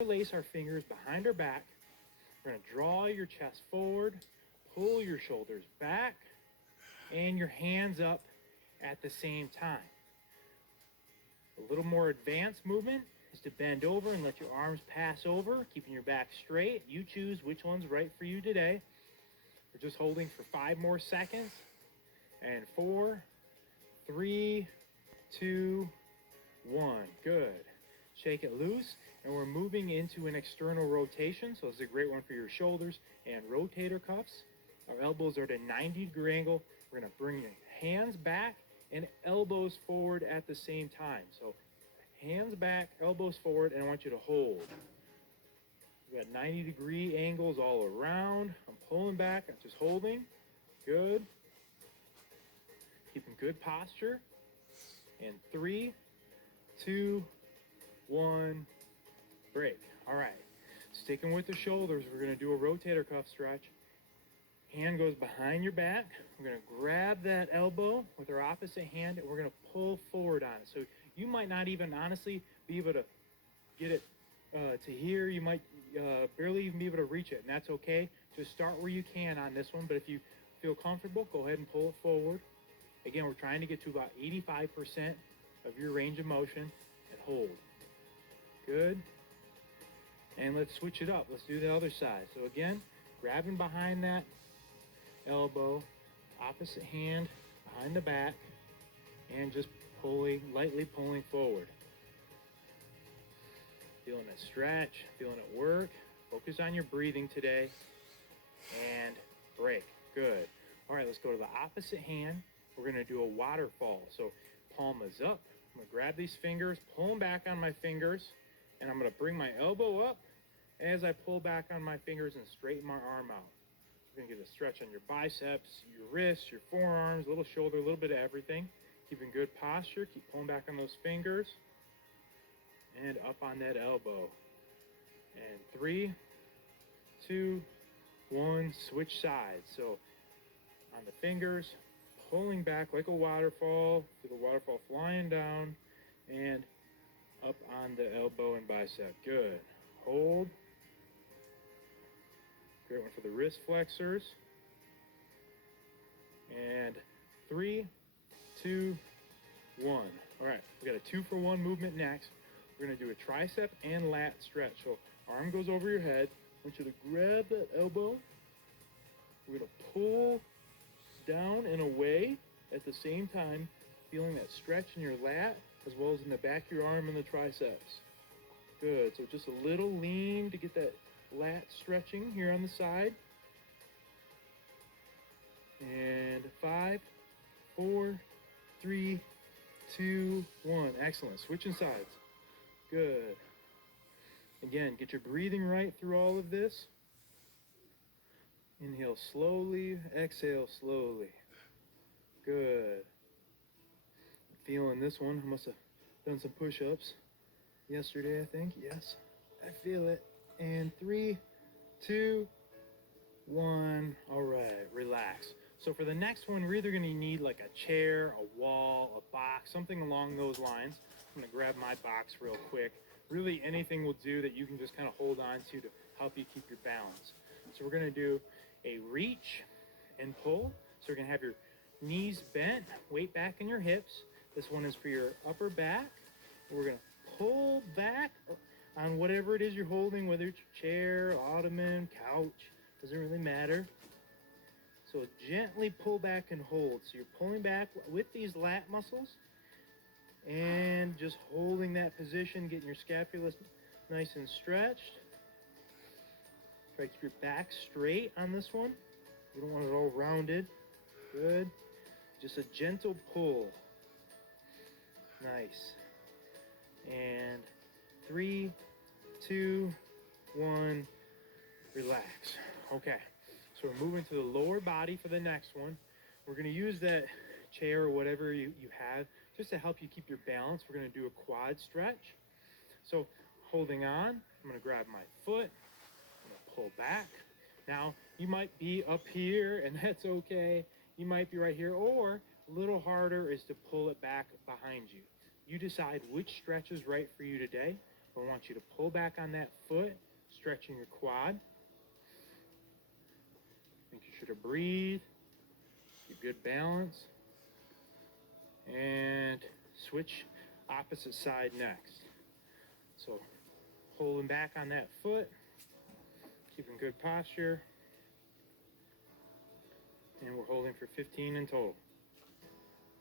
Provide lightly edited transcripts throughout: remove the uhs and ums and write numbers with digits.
Interlace our fingers behind our back. We're going to draw your chest forward, pull your shoulders back, and your hands up at the same time. A little more advanced movement is to bend over and let your arms pass over, keeping your back straight. You choose which one's right for you today. We're just holding for 5 more seconds. And 4, 3, 2, 1. Good. Shake it loose, and we're moving into an external rotation, so it's a great one for your shoulders and rotator cuffs. Our elbows are at a 90-degree angle. We're going to bring your hands back and elbows forward at the same time. So hands back, elbows forward, and I want you to hold. We've got 90-degree angles all around. I'm pulling back, I'm just holding. Good. Keeping good posture. And 3, 2, 1, break. All right. Sticking with the shoulders, we're going to do a rotator cuff stretch. Hand goes behind your back. We're going to grab that elbow with our opposite hand, and we're going to pull forward on it. So you might not even honestly be able to get it to here. You might barely even be able to reach it, and that's okay. Just start where you can on this one, but if you feel comfortable, go ahead and pull it forward. Again, we're trying to get to about 85% of your range of motion, and hold. Good. And let's switch it up. Let's do the other side. So again, grabbing behind that elbow, opposite hand behind the back, and just pulling, lightly pulling forward. Feeling it stretch, feeling it work. Focus on your breathing today, and break. Good. All right, let's go to the opposite hand. We're going to do a waterfall. So palm is up. I'm going to grab these fingers, pull them back on my fingers, and I'm going to bring my elbow up as I pull back on my fingers and straighten my arm out. You're going to get a stretch on your biceps, your wrists, your forearms, a little shoulder, a little bit of everything. Keeping good posture. Keep pulling back on those fingers. And up on that elbow. And 3, 2, 1, switch sides. So on the fingers, pulling back like a waterfall. Feel the waterfall flying down. And up on the elbow and bicep. Good. Hold. Great one for the wrist flexors. And 3, 2, 1. All right, we got a 2-for-1 movement next. We're going to do a tricep and lat stretch. So arm goes over your head. I want you to grab that elbow. We're going to pull down and away at the same time, feeling that stretch in your lat as well as in the back of your arm and the triceps. Good. So just a little lean to get that lat stretching here on the side. And 5, 4, 3, 2, 1. Excellent. Switching sides. Good. Again, get your breathing right through all of this. Inhale slowly, exhale slowly. Good. Feeling this one. I must have done some push-ups yesterday, I think. Yes, I feel it. And 3, 2, 1. All right, relax. So for the next one, we're either going to need like a chair, a wall, a box, something along those lines. I'm going to grab my box real quick. Really anything will do that you can just kind of hold on to help you keep your balance. So we're going to do a reach and pull. So we're going to have your knees bent, weight back in your hips. This one is for your upper back. We're going to pull back on whatever it is you're holding, whether it's your chair, ottoman, couch, doesn't really matter. So gently pull back and hold. So you're pulling back with these lat muscles and just holding that position, getting your scapula nice and stretched. Try to keep your back straight on this one. You don't want it all rounded. Good. Just a gentle pull. Nice. And 3, 2, 1, relax. Okay. So we're moving to the lower body for the next one. We're going to use that chair or whatever you have just to help you keep your balance. We're going to do a quad stretch. So holding on, I'm going to grab my foot. I'm going to pull back. Now, you might be up here, and that's okay. You might be right here, or a little harder is to pull it back behind you. You decide which stretch is right for you today. So I want you to pull back on that foot, stretching your quad. Making sure to breathe, keep good balance, and switch opposite side next. So holding back on that foot, keeping good posture, and we're holding for 15 in total.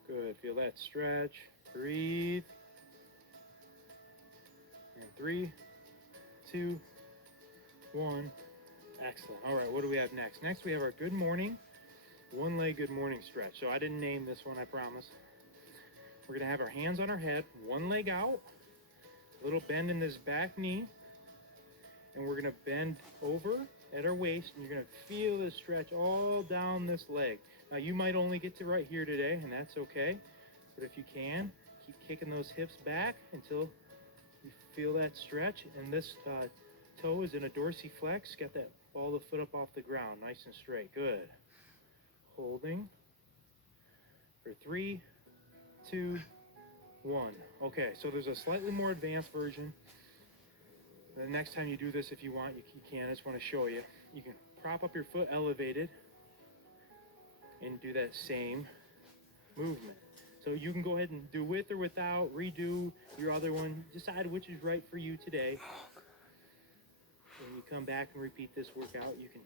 Good, feel that stretch, breathe, and 3, 2, 1, excellent. All right, what do we have next? Next we have our good morning, one leg good morning stretch. So I didn't name this one, I promise. We're gonna have our hands on our head, one leg out, a little bend in this back knee, and we're gonna bend over at our waist, and you're gonna feel this stretch all down this leg. Now you might only get to right here today, and that's okay, but if you can, keep kicking those hips back until you feel that stretch, and this toe is in a dorsiflex. Get that ball of the foot up off the ground, nice and straight, good. Holding for 3, 2, 1. Okay, so there's a slightly more advanced version. The next time you do this, if you want, you can. I just want to show you. You can prop up your foot elevated and do that same movement. So you can go ahead and do with or without, redo your other one. Decide which is right for you today. When you come back and repeat this workout, you can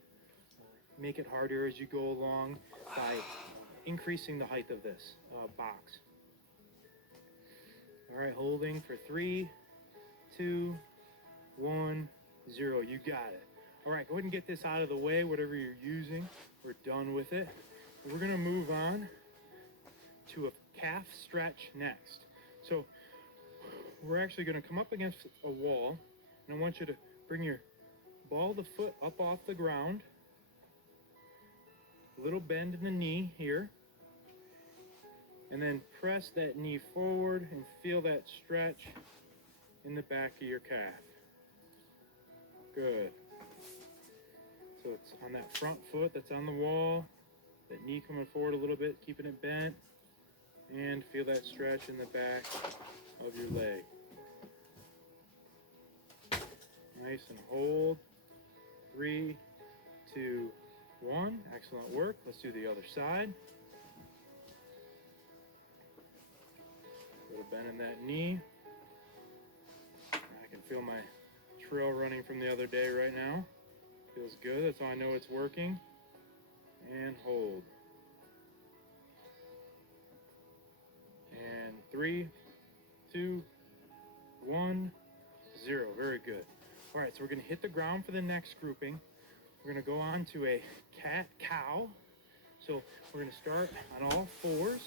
make it harder as you go along by increasing the height of this box. All right, holding for 3, 2, 1, 0. You got it. All right, go ahead and get this out of the way, whatever you're using. We're done with it. We're gonna move on to a calf stretch next. So we're actually gonna come up against a wall, and I want you to bring your ball of the foot up off the ground, a little bend in the knee here, and then press that knee forward and feel that stretch in the back of your calf. Good. So it's on that front foot that's on the wall, that knee coming forward a little bit, keeping it bent, and feel that stretch in the back of your leg. Nice, and hold. 3, 2, 1. Excellent work. Let's do the other side. Little bend in that knee. I can feel my trail running from the other day right now. Feels good. That's how I know it's working. And hold. And 3, 2, 1, 0. Very good. All right, so we're going to hit the ground for the next grouping. We're going to go on to a cat-cow. So we're going to start on all fours.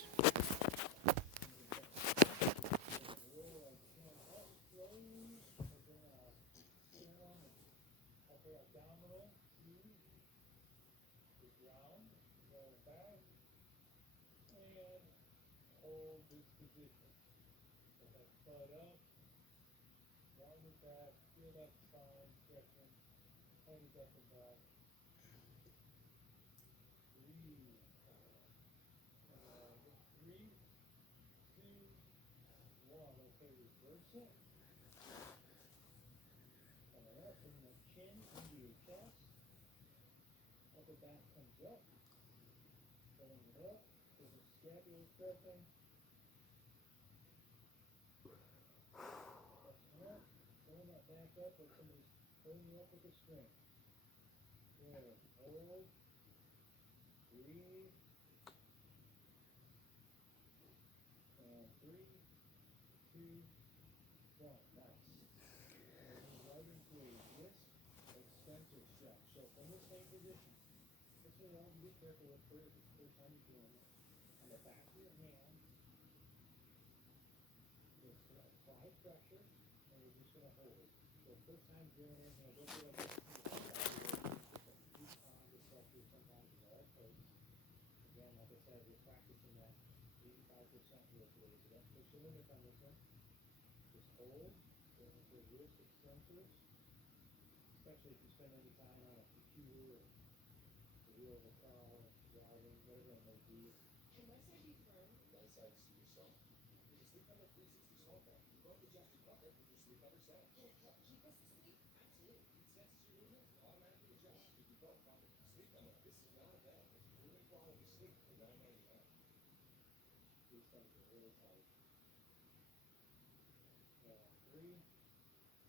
Three,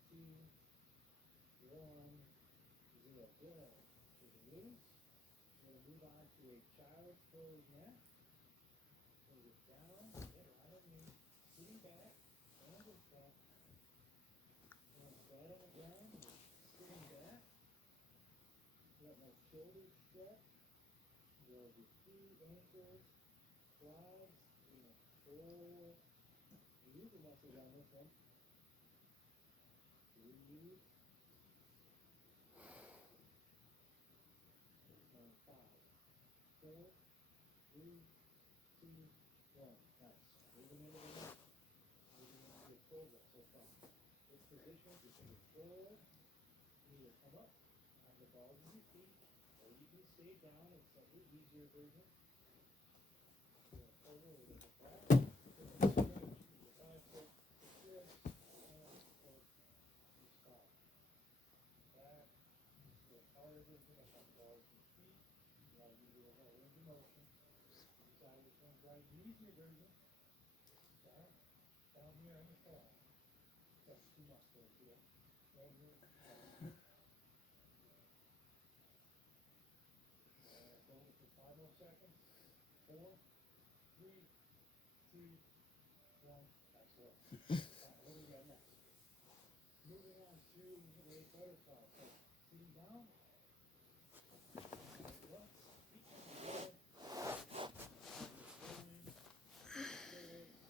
two, one, zero. Good. Shake it loose. We're going to move on to a child's pose next. Hold it down. Get right on your knees. Sitting back. Hands in front. Hands flat on the ground. Sitting back. You got nice shoulders stretched. You have your feet, ankles, quads. You're going to pull. Use the muscles on this one. Breathe. And 5, 4, 3, 2, 1. Nice. Moving into the next. Moving into your cobra so far. This position, your fingers forward. You either come up on the balls of your feet, or you can stay down. It's a slightly easier version. Go over, we're going to go back. Stretch, your bicep, the wrist, and foot, you stop. Back. Go harder, bring up on the balls of your feet. Now you do a whole range of motion. Decide which one's right. The easier version. Down. Down here on the floor. That's too much for you. Right here. Hold it for 5 more seconds. 4, 3, 2, 1. Excellent. Alright, what do we got next? Moving on to a butterfly. So, sitting down. Once. Feet together.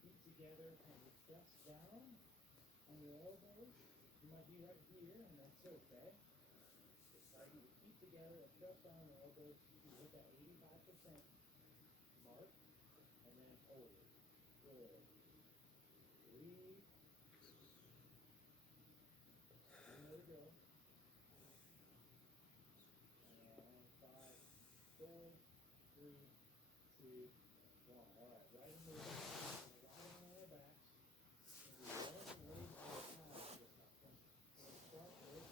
Feet together. And you press down on your elbows. You might be right here, and that's okay. Right, your feet together, and press down on the elbows. You hit that 85% mark, and then hold it. Good. Breathe. And let it go. And 5, 4, 3, 2, 1. All right, right in the middle. Right on our backs. And we run the legs to the side this time. So we start with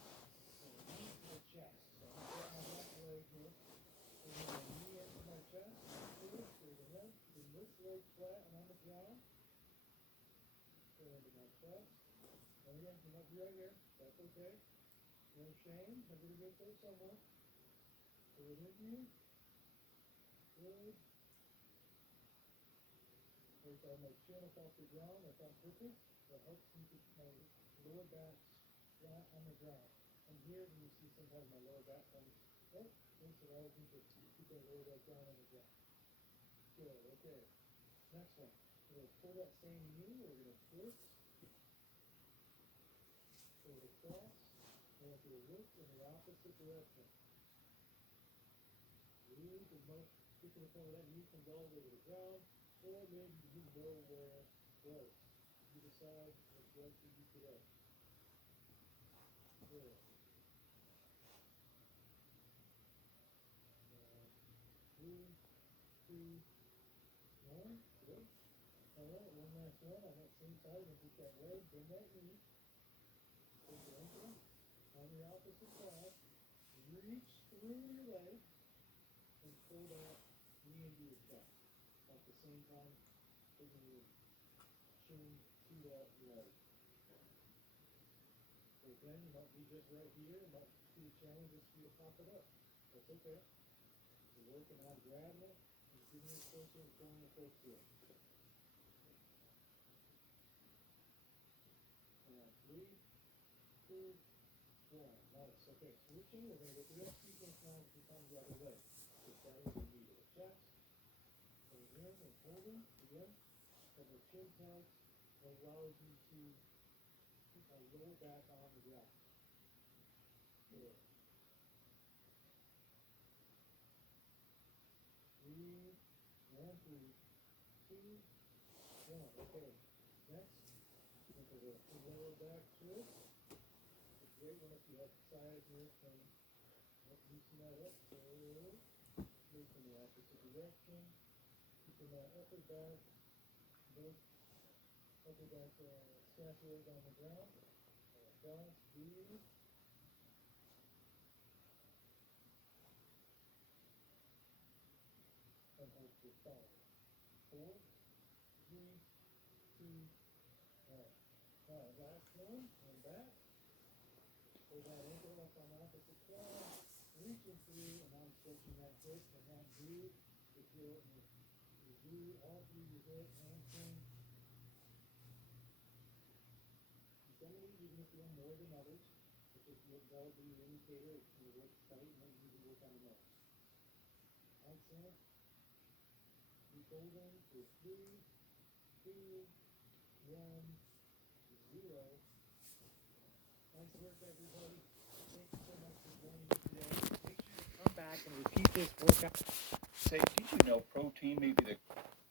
the knee to the chest. So I'm going to put my left leg here. And then my knee into my chest. Good. So the head. Then this leg flat and on the ground. Go into my chest. And again, you might be right here. That's okay. No shame. Everybody gets there somewhere. Put it in here. Good. Right on my chin up off the ground. That's on purpose. That helps me keep my lower back flat on the ground. And here you see sometimes my lower back comes up. Makes it always need to keep that lower back down on the ground. Good. Okay. Next one. We're going to pull that same knee. We're going to twist. Pull it across. And we're going to look in the opposite direction. Breathe as much. You can pull that knee comes all the way to the ground. Or maybe you know where close. You decide what's right for you today. Good. And 3, 2, 1. Good. All right, one last one on that same side. And keep that leg, bend that knee. Take your ankle on the opposite side. Reach through your leg and pull that knee into your chest. At the same time, taking your chin to that leg. So again, you might be just right here. It might be a challenge just for you to pop it up. That's okay. We're working on grabbing it and getting it closer and pulling it close to it. And 3, 2, 1. Nice. Okay, switching. We're going to go through that sequence now a few times the other way. So starting with the knee to the chest. Going in and holding. Again, couple of chin tucks. That allows you to keep my lower back on the ground. Good. Breathe. And 3, 2, 1. Okay. Next, into the lower back twist. It's a great one if you have side nerve pain. Let's loosen that up. Good. Move in the opposite direction. Keeping that upper back both Hopefully that saturated on the ground. Balance, breathe. And hold for 5, 4, 3, 2, 1. Alright, last one. And back. Pull that ankle up on the opposite side. Reaching through, and I'm stretching that hip and that glute. If you're you do all through your hip, hamstring. Some of these you're going to feel more than others, which is that'll be your indicator. If you work tight, and then you can work on the more. Excellent. Keep holding for 3, 2, 1, 0. Nice work, everybody. Thank you so much for joining me today. Make sure to come back and repeat this workout. Say, did you know protein may be the